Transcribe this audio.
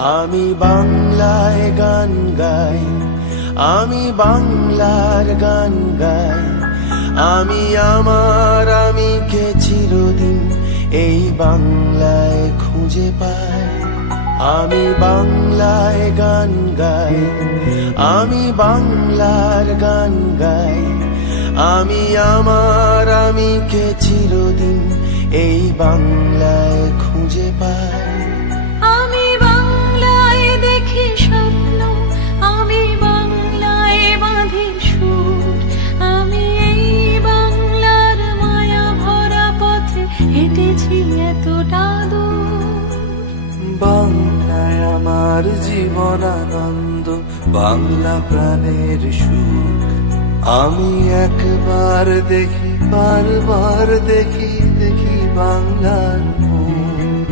আমি বাংলায় গান গাই, আমি বাংলার গান গাই। আমি আমার আমিকে চিরদিন এই বাংলায় খুঁজে পাই। আমি বাংলায় গান গাই, আমি বাংলার গান গাই। আমি আমার আমিকে চিরদিন এই বাংলায় খুঁজে পাই। আমি বাংলায় দেখি স্বপ্ন, আমি বাংলায় বাঁধি সুর। আমি এই বাংলার মায়া ভরা পথে হেঁটেছি এতটা দূর। বাংলায় আমার জীবন আনন্দ, বাংলা প্রাণের সুখ। আমি একবার দেখি, বারবার দেখি, দেখি বাংলার মুখ।